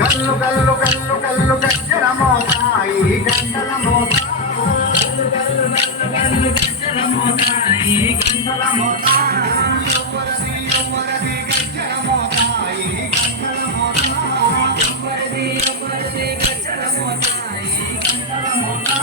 కల్లు కల్లు కల్లు కల్లు గజ్జల మోత ఈ గంటల మోత కల్లు కల్లు కల్లు కల్లు గజ్జల మోత ఈ గంటల మోత ఎవ్వరది ఎవ్వరది గజ్జల మోత ఈ గంటల మోత ఎవ్వరది ఎవ్వరది గజ్జల మోత ఈ గంటల మోత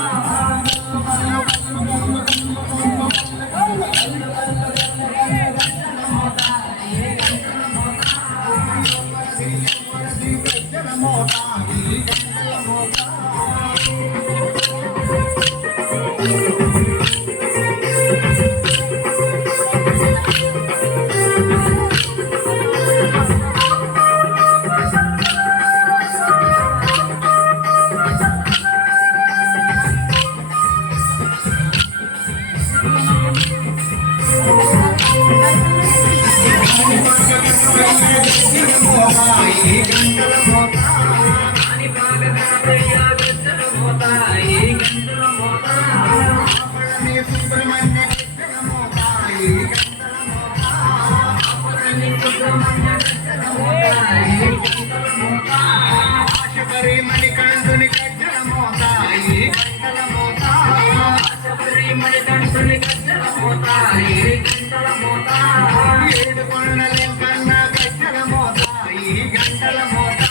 మణికంఠుని గజ్జల మోత ఈ గంటల మోత మణికంఠుని గజ్జల మోత ఈ గంటల మోత ఏడు కొండలింకన్న గజ్జల మోత ఈ గంటల మోత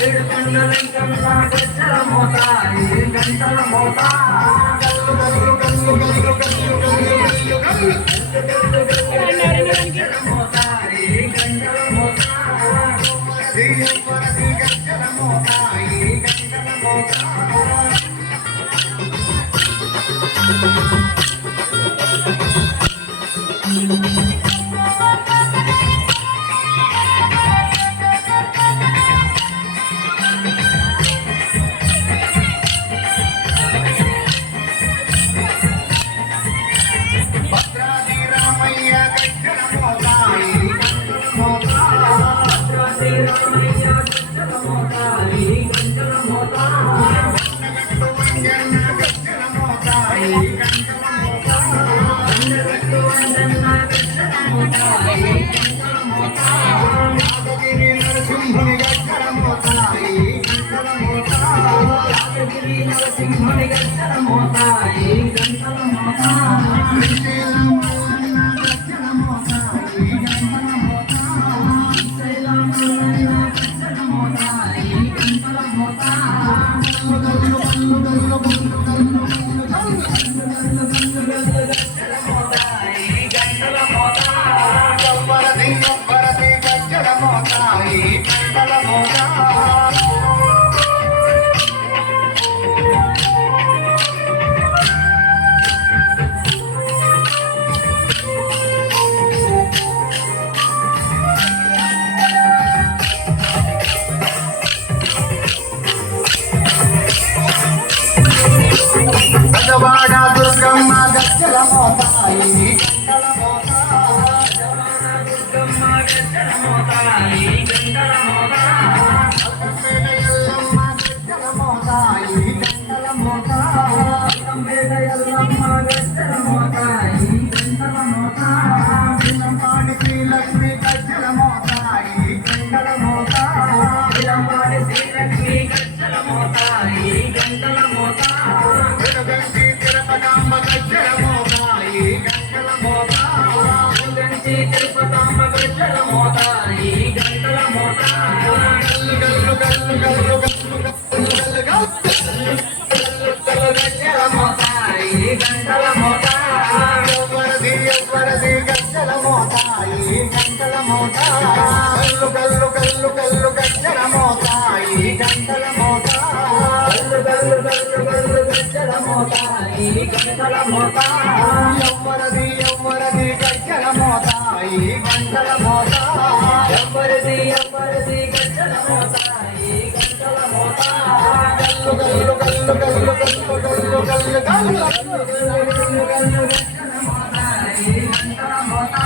ఏడు కొండలింకన్న గజ్జల మోత ఈ గంటల మోత కల్లు కల్లు కల్లు కల్లు కల్లు కల్లు కల్లు కల్లు గజ్జల మోత ఈ గంటల మోత గజ్జల మోత ఈ గంటల మోత భద్రాద్రి రామయ్య గజ్జల మోత ఈ గంటల మోత భద్రాద్రి రామయ్య గజ్జల మోత ఈ గంటల మోత కొండగట్టు వంజన్న గజ్జల మోత ఈ గంటల మోత కొండగట్టు వంజన్న గజ్జల మోత ఈ గంటల మోత యాదగిరి నరసింహుని గజ్జల మోత ఈ గంటల మోత యాదగిరి నరసింహుని గజ్జల మోత ఈ గంటల మోత గజ్జల మోత ఈ గంటల మోత గజ్జల మోత ఈ గంటల మోత ఎవ్వరది ఎవ్వరది గజ్జల మోత ఈ గంటల మోత గజవాడ దుర్గమ్మ గజ్జల మోత ఈ గంటల మోత దుర్గమ్మ గజ్జల మోత ఈ గంటల మోత ఎల్లమ్మ గజ్జల మోత ఈ గంటల మోత ఎల్లమ్మ గజ్జల మోత ఈ గంటల మోత విలంపాడి శ్రీలక్ష్మి గజ్జల మోత ఈ గంటల మోత విలంపాడి శ్రీలక్ష్మి గజ్జల మోత ఈ గంటల మోత వెనుగంటి తిరుపతమ్మ గజ్జల మోత ఈ గంటల మోత వెనుగంటి తిరుపతమ్మ గజ్జల మోత ఈ గంటల మోత గల్లు గల్లు గల్లు గల్లు గల్లు గల్లు గజ్జల మోత ఈ గంటల మోత ఎవ్వరది ఎవ్వరది గజ్జల మోత ఈ గంటల మోత గల్లు గల్లు గల్లు గల్లు గజ్జల మోత ఈ గంటల మోత గల్లు గల్లు గల్లు గల్లు గజ్జల మోత ఈ గంటల మోత ఎవ్వరది ఎవ్వరది గజ్జల మోత ఈ గంటల మోత ఎవ్వరది ఎవ్వరది గజ్జల మోత ఈ గంటల మోత గల్లు గల్లు గల్లు గల్లు గల్లు గల్లు గల్లు గల్లు గల్లు గల్లు గల్లు గజ్జల మోత ఈ గంటల మోత